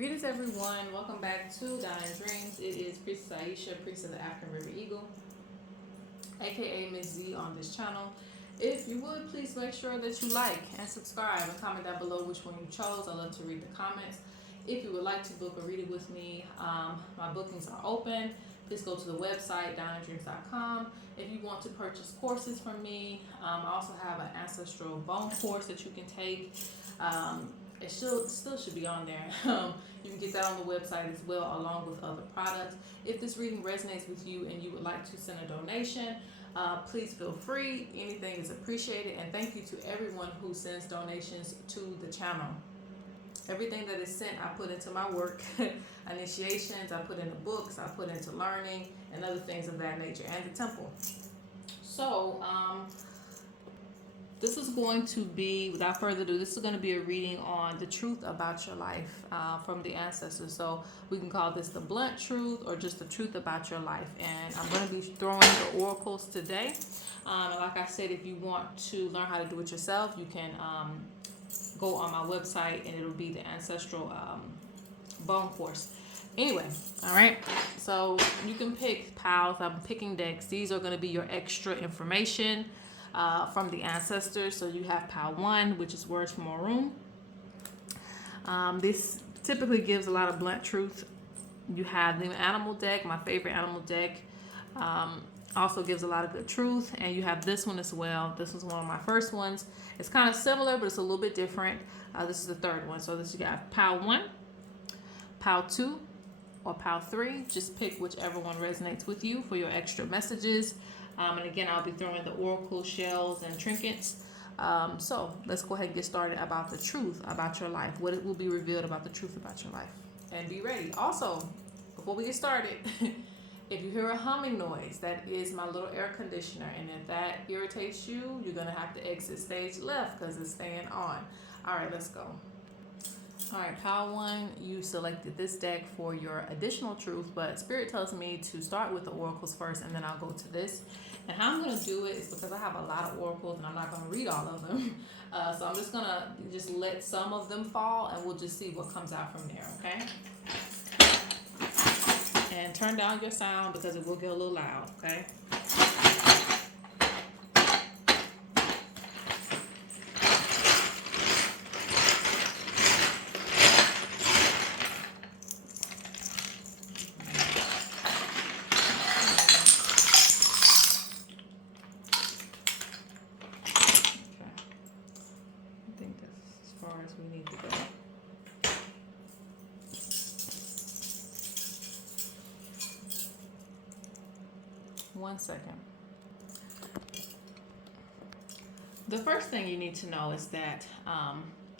Greetings, everyone. Welcome back to Dying Dreams. It is Priestess Ieisha, Priestess of the African River Eagle, aka Ms.Z on this channel. If you would, please make sure that you like and subscribe and comment down below which one you chose. I love to read the comments. If you would like to book a reading with me, my bookings are open. Please go to the website, dyingdreams.com. If you want to purchase courses from me, I also have an ancestral bone course that you can take. It still should be on there. You can get that on the website as well, along with other products. If this reading resonates with you and you would like to send a donation, please feel free. Anything is appreciated. And thank you to everyone who sends donations to the channel. Everything that is sent, I put into my work. Initiations, I put into books, I put into learning, and other things of that nature, and the temple. So, this is going to be, without further ado, this is going to be a reading on the truth about your life from the ancestors. So we can call this the blunt truth or just the truth about your life. And I'm going to be throwing the oracles today. And like I said, if you want to learn how to do it yourself, you can go on my website and it'll be the ancestral bone course. Anyway, all right, so you can pick piles. I'm picking decks. These are going to be your extra information from the ancestors. So you have pile 1, which is words from a room. This typically gives a lot of blunt truth. You have the animal deck, my favorite animal deck. Also gives a lot of good truth. And you have this one as well. This was one of my first ones. It's kind of similar, but it's a little bit different. This is the third one. So this you got pile 1, pile 2, or pile 3. Just pick whichever one resonates with you for your extra messages. And again, I'll be throwing the oracle shells and trinkets. So let's go ahead and get started about the truth about your life. What it will be revealed about the truth about your life. And be ready. Also, before we get started, if you hear a humming noise, that is my little air conditioner. And if that irritates you, you're going to have to exit stage left because it's staying on. All right, let's go. All right, pile 1, you selected this deck for your additional truth, but Spirit tells me to start with the oracles first, and then I'll go to this. And how I'm going to do it is because I have a lot of oracles, and I'm not going to read all of them. So I'm just going to let some of them fall, and we'll just see what comes out from there, okay? And turn down your sound because it will get a little loud, okay? We need to go. One second. The first thing you need to know is that,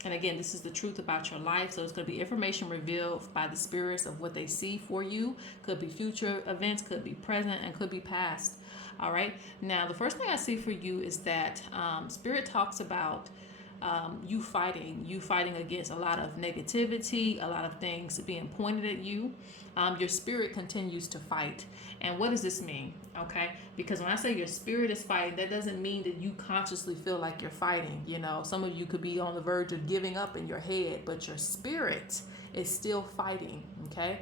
and again, this is the truth about your life. So it's going to be information revealed by the spirits of what they see for you. Could be future events, could be present, and could be past. All right. Now, the first thing I see for you is that Spirit talks about you fighting against a lot of negativity, a lot of things being pointed at you. Your spirit continues to fight. And what does this mean? Okay, because when I say your spirit is fighting, that doesn't mean that you consciously feel like you're fighting. You know, some of you could be on the verge of giving up in your head, but your spirit is still fighting. Okay,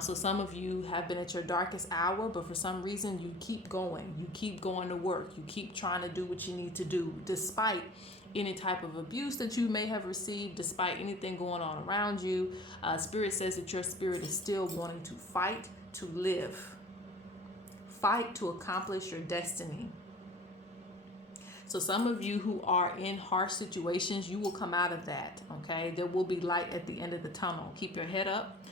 so some of you have been at your darkest hour, but for some reason you keep going. You keep going to work. You keep trying to do what you need to do, despite any type of abuse that you may have received, despite anything going on around you. Spirit says that your spirit is still wanting to fight to live. Fight to accomplish your destiny. So some of you who are in harsh situations, you will come out of that, okay? There will be light at the end of the tunnel. Keep your head up.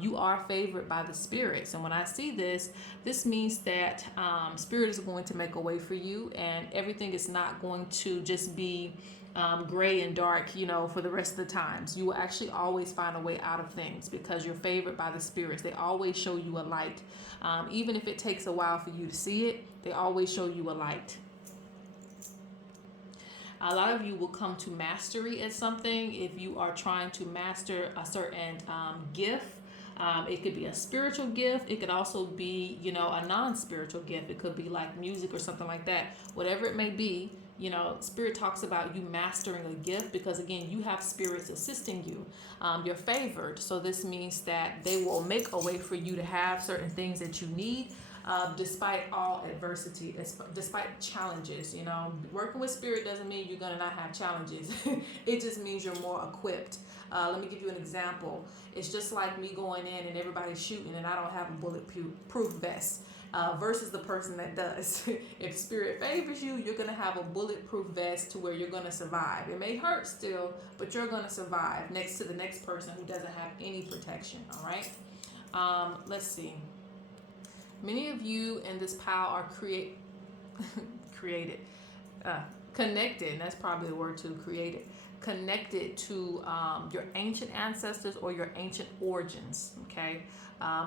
You are favored by the spirits. And when I see this, this means that Spirit is going to make a way for you, and everything is not going to just be gray and dark, you know, for the rest of the times. You will actually always find a way out of things because you're favored by the spirits. They always show you a light. Even if it takes a while for you to see it, they always show you a light. A lot of you will come to mastery at something if you are trying to master a certain gift. It could be a spiritual gift. It could also be, you know, a non-spiritual gift. It could be like music or something like that. Whatever it may be, You know, Spirit talks about you mastering a gift because, again, you have spirits assisting you. You're favored. So this means that they will make a way for you to have certain things that you need, despite all adversity, despite challenges. You know, working with Spirit doesn't mean you're going to not have challenges. It just means you're more equipped. Let me give you an example. It's just like me going in and everybody's shooting and I don't have a bulletproof vest. Versus the person that does. If Spirit favors you, you're going to have a bulletproof vest to where you're going to survive. It may hurt still, but you're going to survive next to the next person who doesn't have any protection. All right. Let's see. Many of you in this pile are created, connected, and that's probably the word too, created, connected to your ancient ancestors or your ancient origins, okay?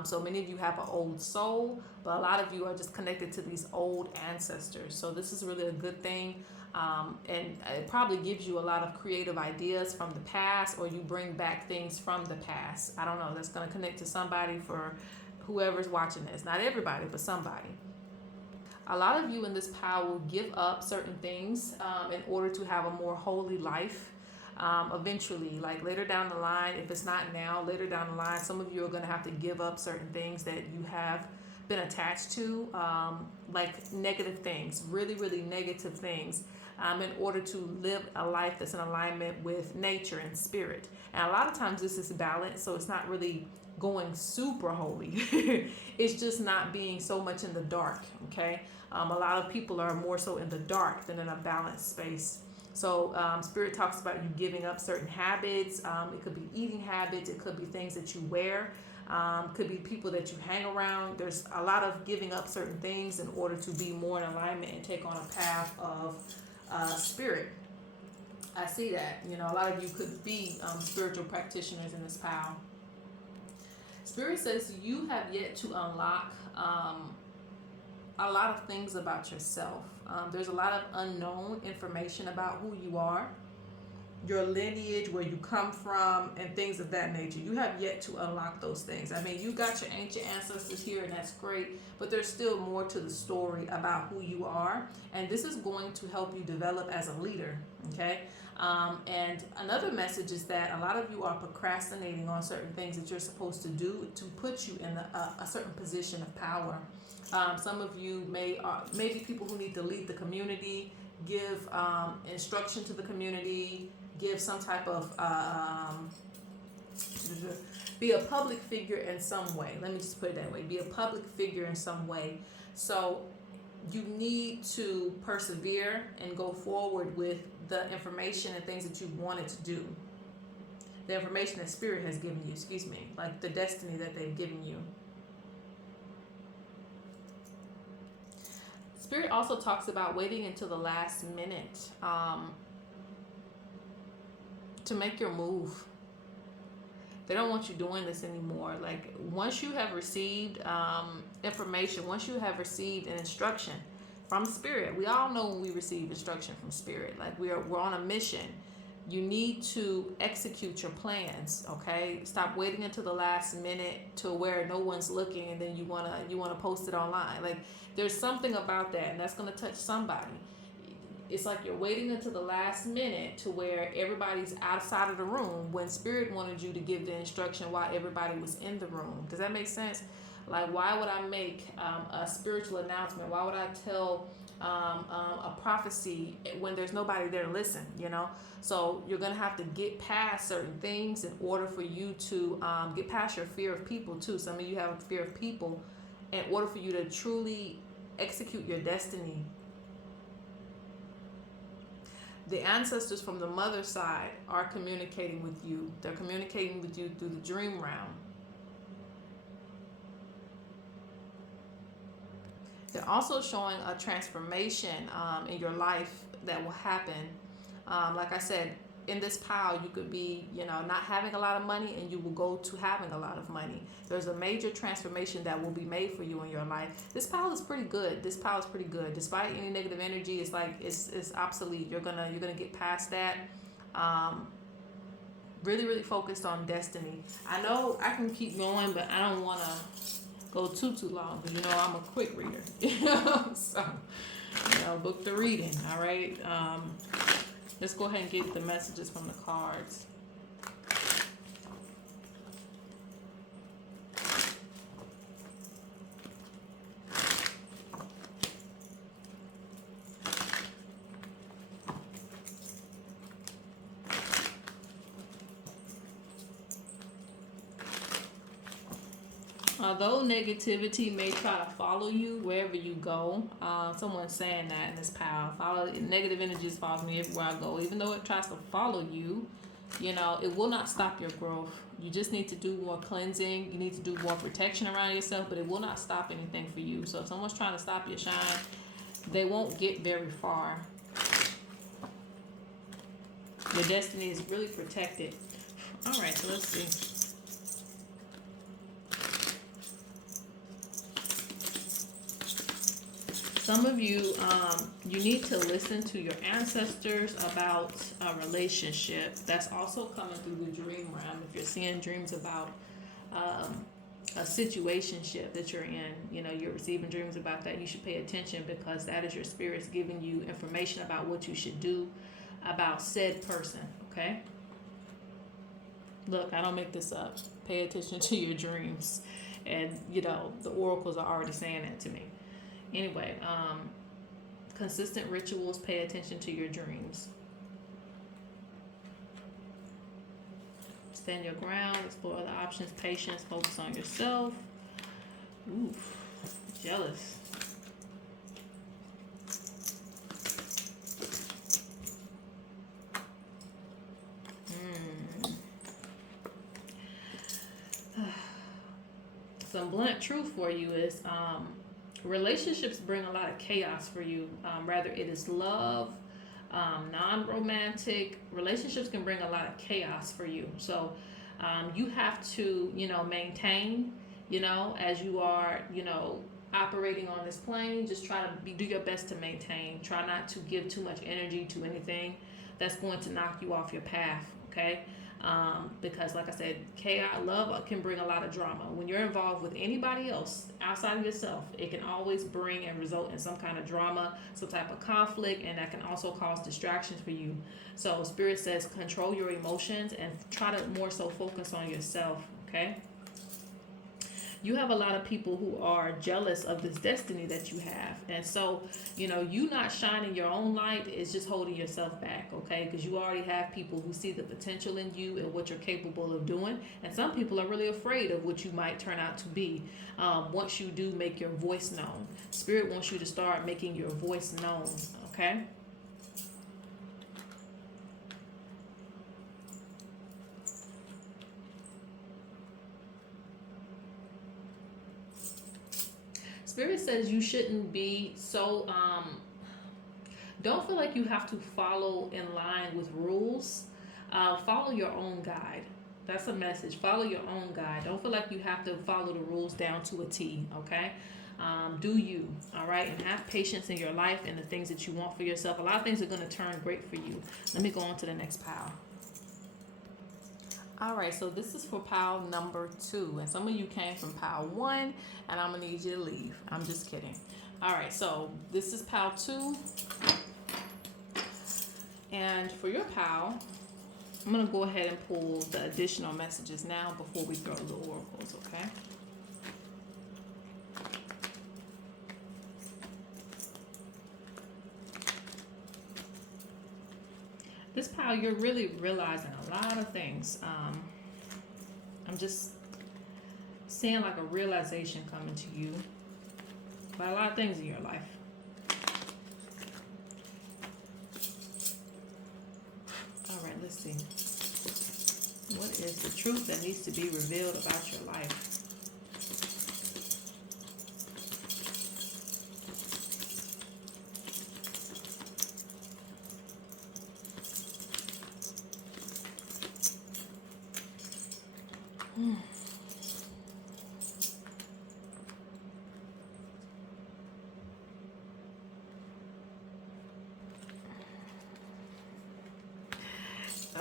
So many of you have an old soul, but a lot of you are just connected to these old ancestors. So this is really a good thing. And it probably gives you a lot of creative ideas from the past, or you bring back things from the past. I don't know, that's going to connect to somebody for whoever's watching this. Not everybody, but somebody. A lot of you in this pile will give up certain things in order to have a more holy life. Eventually, like later down the line, if it's not now, later down the line, some of you are going to have to give up certain things that you have been attached to, like negative things, really, really negative things, in order to live a life that's in alignment with nature and spirit. And a lot of times this is balanced, so it's not really going super holy. It's just not being so much in the dark, okay? A lot of people are more so in the dark than in a balanced space. So Spirit talks about you giving up certain habits. It could be eating habits. It could be things that you wear. Could be people that you hang around. There's a lot of giving up certain things in order to be more in alignment and take on a path of spirit. I see that. You know, a lot of you could be spiritual practitioners in this pile. Spirit says you have yet to unlock a lot of things about yourself. There's a lot of unknown information about who you are, your lineage, where you come from, and things of that nature. You have yet to unlock those things. I mean, you got your ancient ancestors here, and that's great, but there's still more to the story about who you are, and this is going to help you develop as a leader, okay? And another message is that a lot of you are procrastinating on certain things that you're supposed to do to put you in a certain position of power. Some of you may be people who need to lead the community, give instruction to the community, give some type of be a public figure in some way. Let me just put it that way. Be a public figure in some way. So you need to persevere and go forward with the information and things that you wanted to do. The information that Spirit has given you, like the destiny that they've given you. Spirit also talks about waiting until the last minute to make your move. They don't want you doing this anymore. Like once you have received information, once you have received an instruction from Spirit, we all know when we receive instruction from Spirit. Like we're on a mission. You need to execute your plans. Okay, stop waiting until the last minute to where no one's looking, and then you wanna post it online. Like there's something about that, and that's gonna touch somebody. It's like you're waiting until the last minute to where everybody's outside of the room when Spirit wanted you to give the instruction while everybody was in the room. Does that make sense? Like, why would I make a spiritual announcement? Why would I tell a prophecy when there's nobody there to listen, you know? So you're going to have to get past certain things in order for you to get past your fear of people, too. Some of you have a fear of people. In order for you to truly execute your destiny, the ancestors from the mother side are communicating with you. They're communicating with you through the dream realm. They're also showing a transformation in your life that will happen. Like I said, in this pile, you could be, not having a lot of money, and you will go to having a lot of money. There's a major transformation that will be made for you in your life. This pile is pretty good. Despite any negative energy, it's like it's obsolete. You're gonna get past that. Really, really focused on destiny. I know I can keep going, but I don't want to go too long because I'm a quick reader. So Book the reading. All right. Let's go ahead and get the messages from the cards. Although negativity may try to follow you wherever you go, someone's saying that in this pile. Negative energies follow me everywhere I go. Even though it tries to follow you, it will not stop your growth. You just need to do more cleansing. You need to do more protection around yourself, but it will not stop anything for you. So if someone's trying to stop your shine, they won't get very far. Your destiny is really protected. All right, so let's see. Some of you, you need to listen to your ancestors about a relationship. That's also coming through the dream realm. If you're seeing dreams about a situationship that you're in, you're receiving dreams about that, you should pay attention, because that is your spirits giving you information about what you should do about said person, okay? Look, I don't make this up. Pay attention to your dreams. And, the oracles are already saying that to me. Anyway, consistent rituals, pay attention to your dreams. Stand your ground, explore other options, patience, focus on yourself. Oof, jealous. Some blunt truth for you is relationships bring a lot of chaos for you. Rather it is love, non-romantic relationships can bring a lot of chaos for you. So you have to, maintain, as you are, operating on this plane. Just try to do your best to maintain. Try not to give too much energy to anything that's going to knock you off your path. Okay. Because like I said, chaos, love can bring a lot of drama. When you're involved with anybody else outside of yourself, it can always bring and result in some kind of drama, some type of conflict, and that can also cause distractions for you. So Spirit says control your emotions and try to more so focus on yourself, okay? You have a lot of people who are jealous of this destiny that you have. And so, you not shining your own light is just holding yourself back, okay? Because you already have people who see the potential in you and what you're capable of doing. And some people are really afraid of what you might turn out to be once you do make your voice known. Spirit wants you to start making your voice known, okay? Spirit says you shouldn't be so, don't feel like you have to follow in line with rules. Follow your own guide. That's a message. Follow your own guide. Don't feel like you have to follow the rules down to a T, okay? Do you, all right? And have patience in your life and the things that you want for yourself. A lot of things are going to turn great for you. Let me go on to the next pile. All right, so this is for pile number 2. And some of you came from pile 1, and I'm going to need you to leave. I'm just kidding. All right, so this is pile 2. And for your pile, I'm going to go ahead and pull the additional messages now before we throw the oracles, okay? This pile, you're really realizing a lot of things. I'm just seeing like a realization coming to you about a lot of things in your life. All right, let's see. What is the truth that needs to be revealed about your life?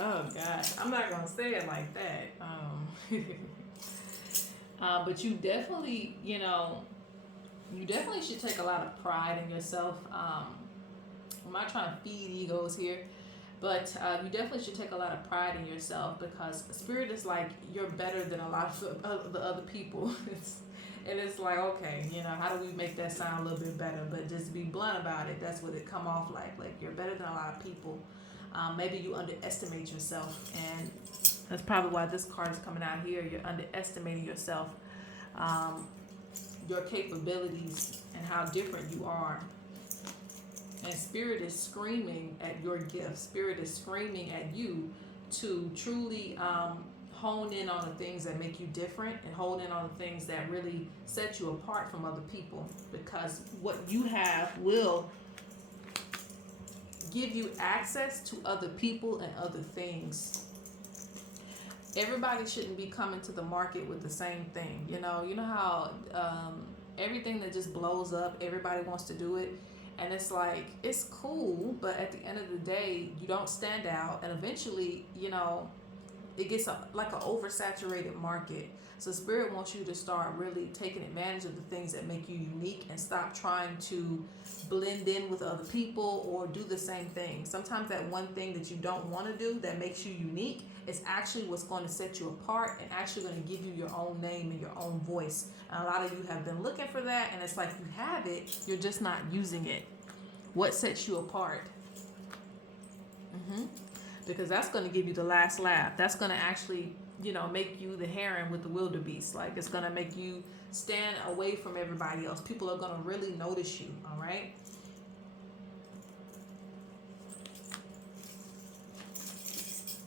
Oh gosh, I'm not gonna say it like that. But you definitely, You definitely should take a lot of pride in yourself. I'm not trying to feed egos here, but you definitely should take a lot of pride in yourself, because spirit is like, you're better than a lot of the other people. And it's like, okay, how do we make that sound a little bit better? But just be blunt about it. That's what it come off like. Like, you're better than a lot of people. Maybe you underestimate yourself, and that's probably why this card is coming out here. You're underestimating yourself, your capabilities, and how different you are. And spirit is screaming at your gift. Spirit is screaming at you to truly hone in on the things that make you different, and hone in on the things that really set you apart from other people. Because what you have will give you access to other people and other things. Everybody shouldn't be coming to the market with the same thing. You know how everything that just blows up, everybody wants to do it. And it's like, it's cool, but at the end of the day, you don't stand out. And eventually, it gets like an oversaturated market. So spirit wants you to start really taking advantage of the things that make you unique, and stop trying to blend in with other people or do the same thing. Sometimes that one thing that you don't want to do that makes you unique is actually what's going to set you apart, and actually going to give you your own name and your own voice. And a lot of you have been looking for that, and it's like, you have it, you're just not using it. What sets you apart? Because that's going to give you the last laugh. That's going to actually, make you the heron with the wildebeest. Like, it's going to make you stand away from everybody else. People are going to really notice you, all right?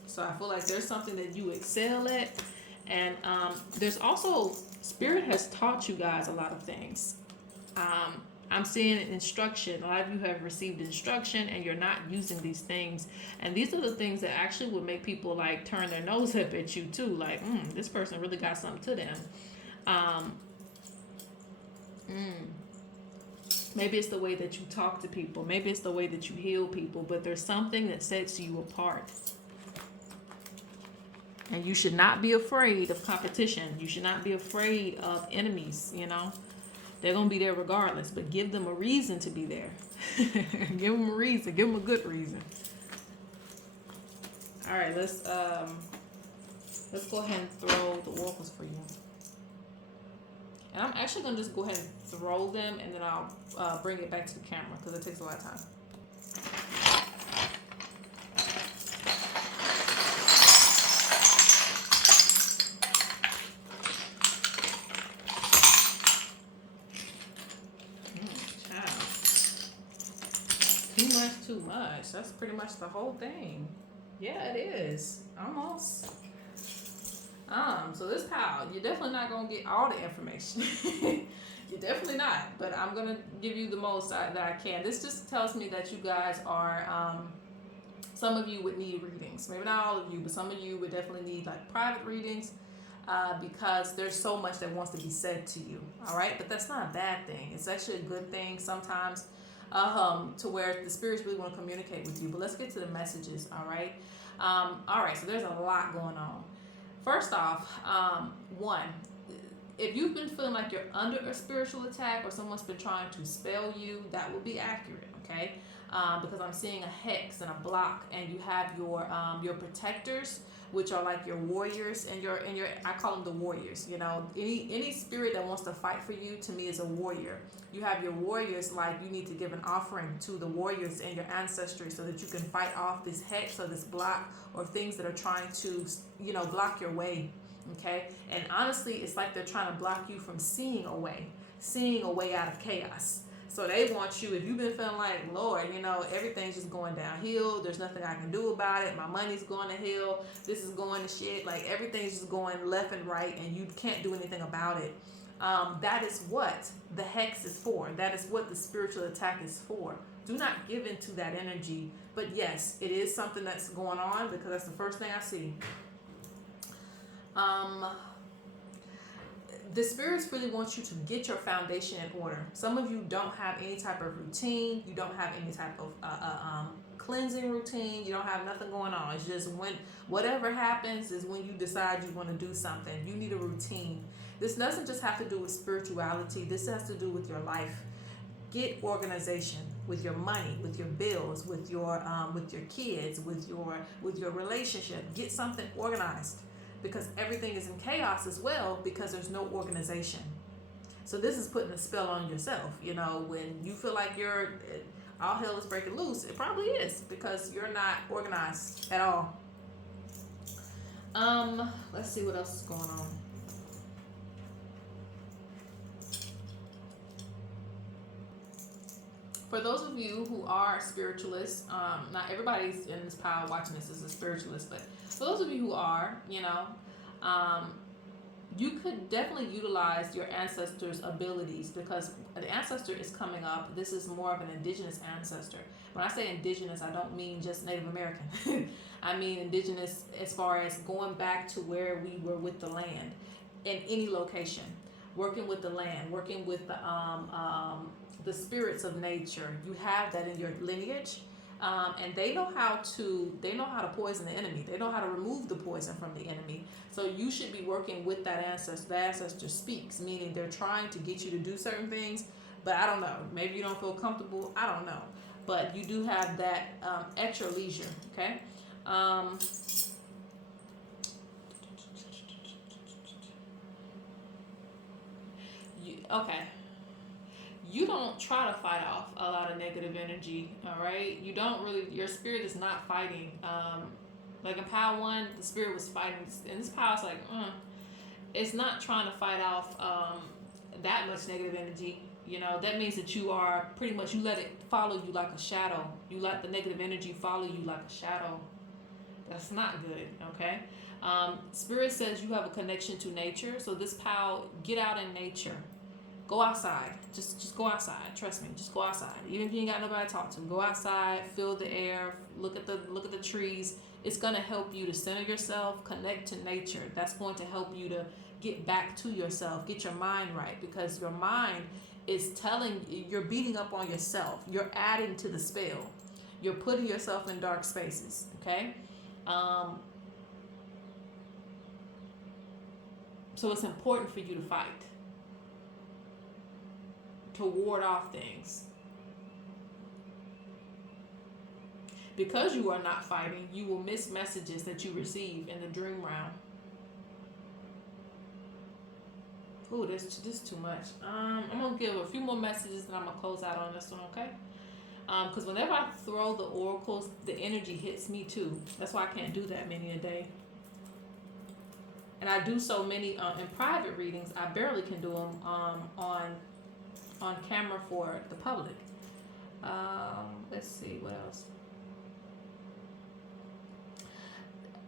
So I feel like there's something that you excel at. And there's also, spirit has taught you guys a lot of things. I'm seeing instruction. A lot of you have received instruction, and you're not using these things. And these are the things that actually would make people like turn their nose up at you too. Like, this person really got something to them. Maybe it's the way that you talk to people. Maybe it's the way that you heal people. But there's something that sets you apart. And you should not be afraid of competition. You should not be afraid of enemies, They're going to be there regardless, but give them a reason to be there. Give them a reason. Give them a good reason. All right, let's go ahead and throw the oracles for you. And I'm actually going to just go ahead and throw them, and then I'll bring it back to the camera, because it takes a lot of time. Too much. That's pretty much the whole thing. Yeah, it is. Almost. So this pile, you're definitely not gonna get all the information. You're definitely not. But I'm gonna give you the most that I can. This just tells me that you guys are. Some of you would need readings. Maybe not all of you, but some of you would definitely need like private readings. Because there's so much that wants to be said to you. All right, but that's not a bad thing. It's actually a good thing sometimes. To where the spirits really want to communicate with you. But let's get to the messages, all right? All right, so there's a lot going on. First off, one, if you've been feeling like you're under a spiritual attack, or someone's been trying to spell you, that will be accurate, okay? Because I'm seeing a hex and a block, and you have your protectors, which are like your warriors, and your I call them the warriors. Any spirit that wants to fight for you, to me, is a warrior. You have your warriors, like you need to give an offering to the warriors and your ancestry, so that you can fight off this hex or this block, or things that are trying to block your way. Okay, and honestly, it's like they're trying to block you from seeing a way out of chaos. So they want you, if you've been feeling like, Lord, everything's just going downhill. There's nothing I can do about it. My money's going to hell. This is going to shit. Like, everything's just going left and right, and you can't do anything about it. That is what the hex is for. That is what the spiritual attack is for. Do not give into that energy. But yes, it is something that's going on, because that's the first thing I see. the spirits really want you to get your foundation in order. Some of you don't have any type of routine. You don't have any type of cleansing routine. You don't have nothing going on. It's just when whatever happens is when you decide you want to do something. You need a routine. This doesn't just have to do with spirituality. This has to do with your life. Get organization with your money, with your bills, with your kids, with your relationship. Get something organized, because everything is in chaos as well, because there's no organization. So this is putting a spell on yourself. You know, when you feel like all hell is breaking loose, it probably is, because you're not organized at all. Let's see what else is going on. For those of you who are spiritualists, not everybody's in this pile watching this is a spiritualist, but for those of you who are, you could definitely utilize your ancestors' abilities, because the ancestor is coming up. This is more of an indigenous ancestor. When I say indigenous, I don't mean just Native American. I mean indigenous as far as going back to where we were with the land in any location, working with the land, working with the spirits of nature. You have that in your lineage. And they know how to poison the enemy. They know how to remove the poison from the enemy. So you should be working with that ancestor. The ancestor speaks, meaning they're trying to get you to do certain things, but I don't know. Maybe you don't feel comfortable. I don't know. But you do have that extra leisure, okay? Okay. You don't try to fight off a lot of negative energy, all right? You don't really, your spirit is not fighting. Like in Pile 1, the spirit was fighting. In this Pile, it's like, it's not trying to fight off that much negative energy. You know, that means that you are pretty much, you let it follow you like a shadow. You let the negative energy follow you like a shadow. That's not good, okay? Spirit says you have a connection to nature. So this Pile, get out in nature. Go outside. Just go outside. Trust me. Just go outside. Even if you ain't got nobody to talk to, go outside, feel the air, look at the trees. It's gonna help you to center yourself, connect to nature. That's going to help you to get back to yourself, get your mind right, because your mind is you're beating up on yourself. You're adding to the spell. You're putting yourself in dark spaces. Okay. So it's important for you to fight, to ward off things. Because you are not fighting, you will miss messages that you receive in the dream realm. Ooh, this is too much. I'm going to give a few more messages and I'm going to close out on this one, okay? Because whenever I throw the oracles, the energy hits me too. That's why I can't do that many a day. And I do so many in private readings, I barely can do them on camera for the public. Let's see what else.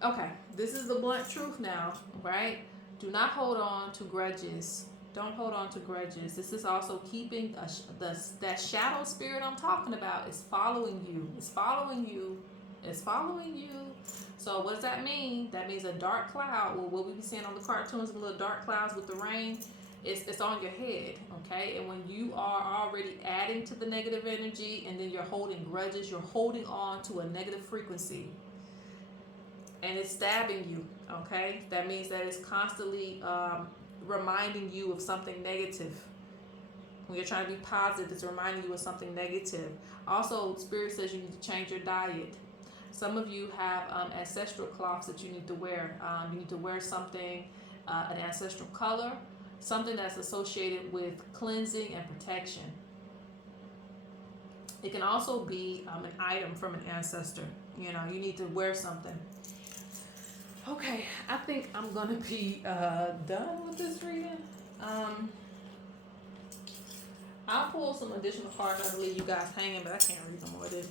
Okay, this is the blunt truth now, right? Do not hold on to grudges. Don't hold on to grudges. This is also keeping that shadow spirit I'm talking about is following you. It's following you. It's following you. So what does that mean? That means a dark cloud, or what we be seeing on the cartoons, the little dark clouds with the rain. It's on your head, okay? And when you are already adding to the negative energy and then you're holding grudges, you're holding on to a negative frequency. And it's stabbing you, okay? That means that it's constantly reminding you of something negative. When you're trying to be positive, it's reminding you of something negative. Also, Spirit says you need to change your diet. Some of you have ancestral cloths that you need to wear. You need to wear something, an ancestral color, something that's associated with cleansing and protection. It can also be an item from an ancestor. You know, you need to wear something. Okay, I think I'm going to be done with this reading. I'll pull some additional cards. I believe you guys hanging, but I can't read no more of this.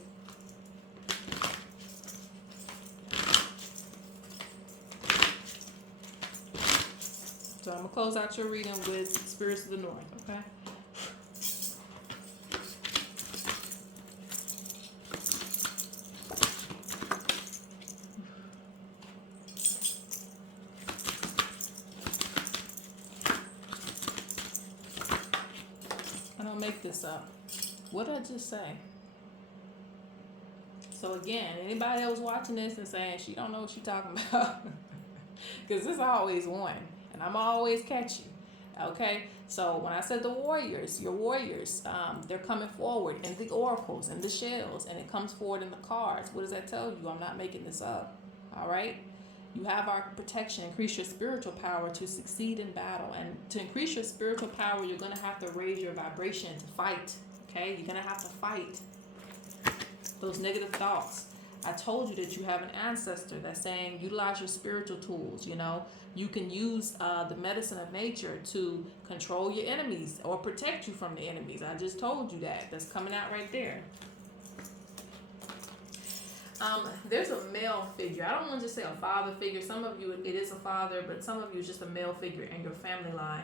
So I'm going to close out your reading with Spirits of the North, okay? make this up. What did I just say? So again, anybody that was watching this and saying she don't know what she talking about, because there's always one, and I'm always catch you. Okay, so when I said the warriors, your warriors, they're coming forward in the oracles and the shells, and it comes forward in the cards. What does that tell you? I'm not making this up. All right. You have our protection. Increase your spiritual power to succeed in battle. And to increase your spiritual power, you're going to have to raise your vibration to fight. Okay? You're going to have to fight those negative thoughts. I told you that you have an ancestor that's saying utilize your spiritual tools. You know, you can use the medicine of nature to control your enemies or protect you from the enemies. I just told you that. That's coming out right there. There's a male figure. I don't want to just say a father figure. Some of you, it is a father, but some of you is just a male figure in your family line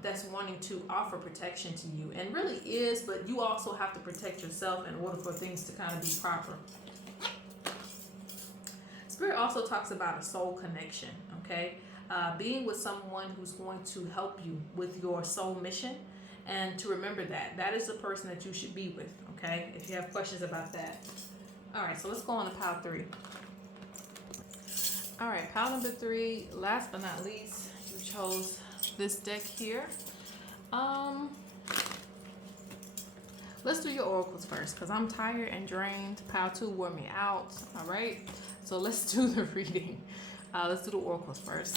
that's wanting to offer protection to you. And really is, but you also have to protect yourself in order for things to kind of be proper. Spirit also talks about a soul connection, okay? Being with someone who's going to help you with your soul mission. And to remember that. That is the person that you should be with, okay? If you have questions about that. All right, so let's go on to pile 3. All right, pile number 3, last but not least, you chose this deck here. Let's do your oracles first because I'm tired and drained. Pile 2 wore me out. All right, so let's do the reading. Let's do the oracles first.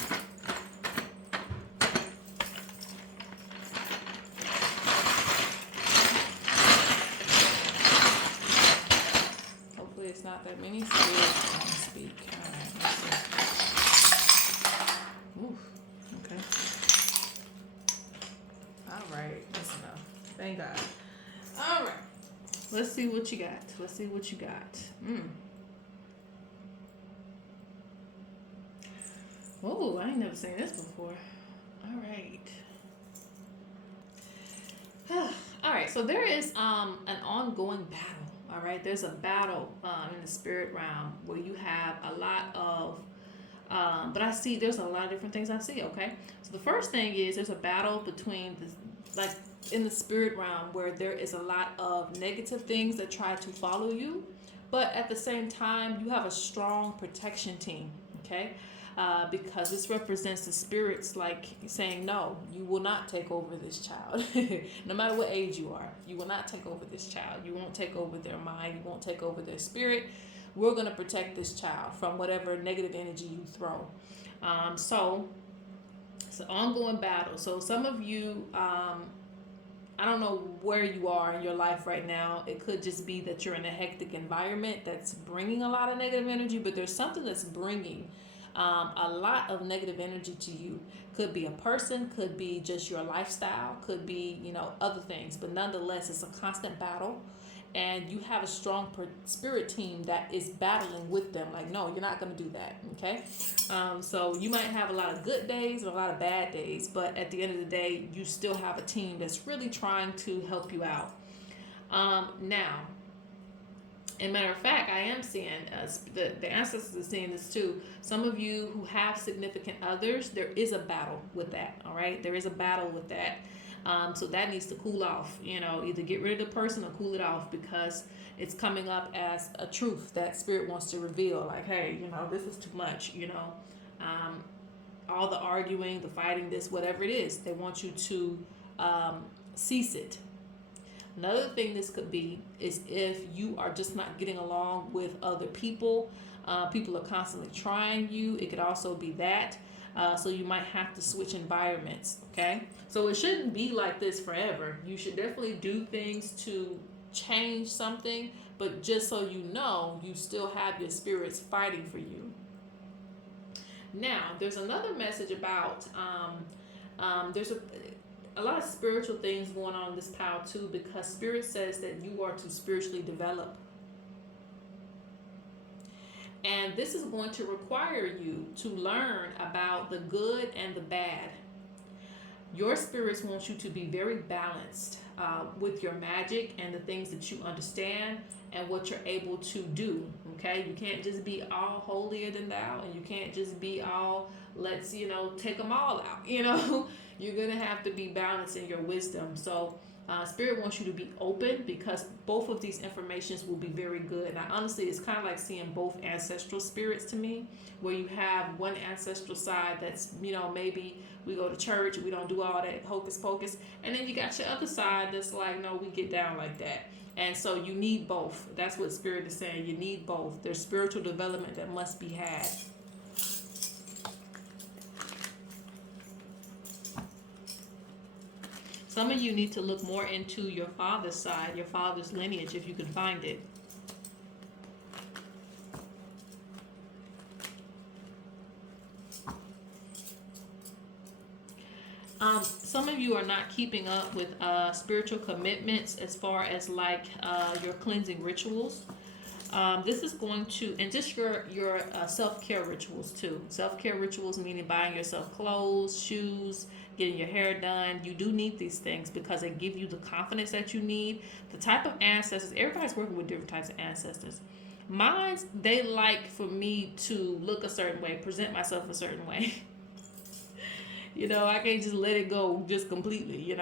It's not that many spirits on speak. All right, let's see. Oof, okay. All right, that's enough. Thank God. All right, let's see what you got. Let's see what you got. Oh, I ain't never seen this before. All right. All right, so there is an ongoing battle. All right, there's a battle in the spirit realm where you have a lot of, but I see there's a lot of different things I see, okay? So the first thing is there's a battle between, like in the spirit realm where there is a lot of negative things that try to follow you, but at the same time, you have a strong protection team, okay? Because this represents the spirits like saying, no, you will not take over this child. No matter what age you are, you will not take over this child. You won't take over their mind. You won't take over their spirit. We're going to protect this child from whatever negative energy you throw. So it's an ongoing battle. So some of you, I don't know where you are in your life right now. It could just be that you're in a hectic environment that's bringing a lot of negative energy, but there's something that's bringing a lot of negative energy to you. Could be a person, could be just your lifestyle, could be, you know, other things. But nonetheless, it's a constant battle. And you have a strong spirit team that is battling with them. Like, no, you're not going to do that. Okay. So you might have a lot of good days or a lot of bad days. But at the end of the day, you still have a team that's really trying to help you out. Now, and matter of fact, I am seeing, the ancestors are seeing this too. Some of you who have significant others, there is a battle with that, all right? There is a battle with that. So that needs to cool off, you know, either get rid of the person or cool it off because it's coming up as a truth that spirit wants to reveal. Like, hey, you know, this is too much, you know. All the arguing, the fighting, this, whatever it is, they want you to cease it. Another thing this could be is if you are just not getting along with other people. People are constantly trying you. It could also be that. So you might have to switch environments, okay? So it shouldn't be like this forever. You should definitely do things to change something, but just so you know, you still have your spirits fighting for you. Now, there's another message about, there's a lot of spiritual things going on in this pile too, because spirit says that you are to spiritually develop. And this is going to require you to learn about the good and the bad. Your spirits want you to be very balanced with your magic and the things that you understand and what you're able to do. Okay, you can't just be all holier than thou, and you can't just be all let's take them all out. You're gonna have to be balanced in your wisdom. So Spirit wants you to be open because both of these informations will be very good. Now, honestly, it's kind of like seeing both ancestral spirits to me, where you have one ancestral side that's, maybe we go to church, we don't do all that hocus pocus. And then you got your other side that's like, no, we get down like that. And so you need both. That's what Spirit is saying. You need both. There's spiritual development that must be had. Some of you need to look more into your father's side, your father's lineage, if you can find it. Some of you are not keeping up with spiritual commitments as far as like your cleansing rituals. This is going to, and just your self-care rituals too. Self-care rituals meaning buying yourself clothes, shoes, getting your hair done. You do need these things because they give you the confidence that you need. The type of ancestors, everybody's working with different types of ancestors. Mine, they like for me to look a certain way, present myself a certain way. I can't just let it go just completely,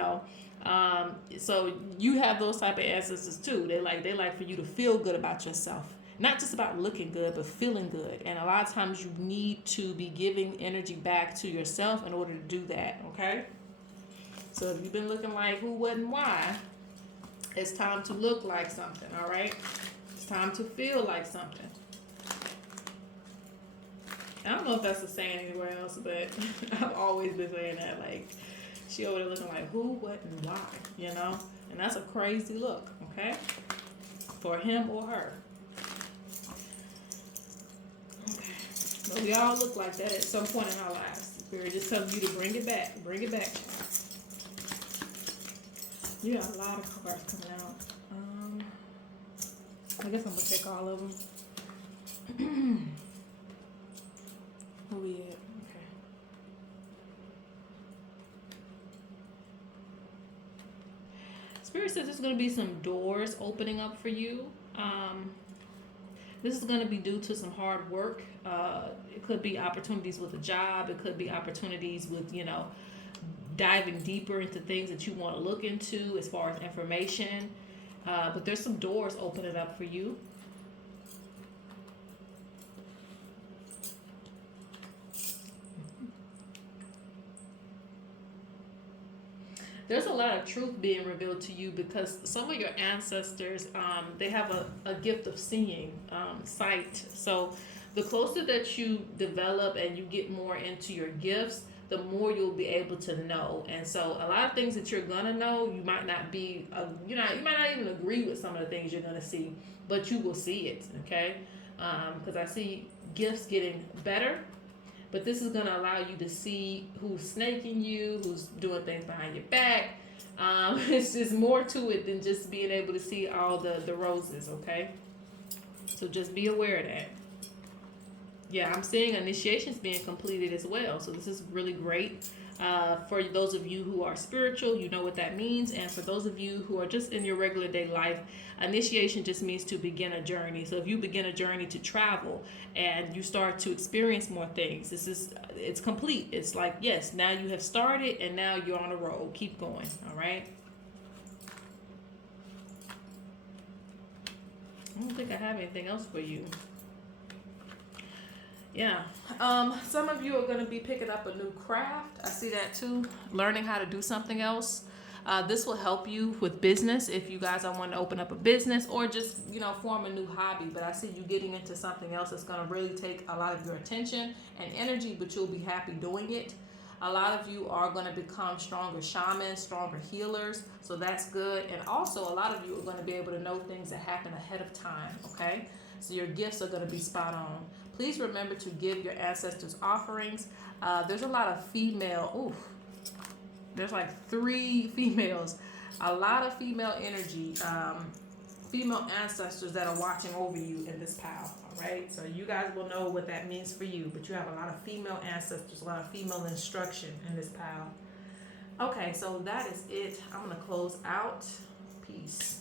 So you have those type of ancestors too. They like for you to feel good about yourself. Not just about looking good, but feeling good. And a lot of times you need to be giving energy back to yourself in order to do that, okay? So if you've been looking like who, what, and why, it's time to look like something, all right? It's time to feel like something. I don't know if that's the saying anywhere else, but I've always been saying that. Like, she over there looking like who, what, and why, And that's a crazy look, okay? For him or her. Okay. But we all look like that at some point in our lives. Spirit just telling you to bring it back. Bring it back. You got a lot of cards coming out. I guess I'm going to take all of them. Where we at? Okay. Spirit says there's going to be some doors opening up for you. This is going to be due to some hard work. It could be opportunities with a job. It could be opportunities with, diving deeper into things that you want to look into as far as information. But there's some doors opening up for you. There's a lot of truth being revealed to you because some of your ancestors, they have a gift of seeing, sight. So the closer that you develop and you get more into your gifts, the more you'll be able to know. And so a lot of things that you're gonna know, you might not be, you might not even agree with some of the things you're gonna see, but you will see it, okay? Because I see gifts getting better. But this is going to allow you to see who's snaking you, who's doing things behind your back. It's just more to it than just being able to see all the roses, okay? So just be aware of that. Yeah, I'm seeing initiations being completed as well. So this is really great. For those of you who are spiritual, you know what that means. And for those of you who are just in your regular day life, initiation just means to begin a journey. So if you begin a journey to travel and you start to experience more things, it's complete. It's like, yes, now you have started and now you're on a road. Keep going, all right? I don't think I have anything else for you. Yeah. Some of you are going to be picking up a new craft. I see that too. Learning how to do something else. This will help you with business if you guys are wanting to open up a business or just, form a new hobby. But I see you getting into something else that's going to really take a lot of your attention and energy, but you'll be happy doing it. A lot of you are going to become stronger shamans, stronger healers. So that's good. And also a lot of you are going to be able to know things that happen ahead of time. Okay. So your gifts are going to be spot on. Please remember to give your ancestors offerings. There's a lot of female, there's like 3 females, a lot of female energy, female ancestors that are watching over you in this pile, all right? So you guys will know what that means for you, but you have a lot of female ancestors, a lot of female instruction in this pile. Okay, so that is it. I'm going to close out. Peace.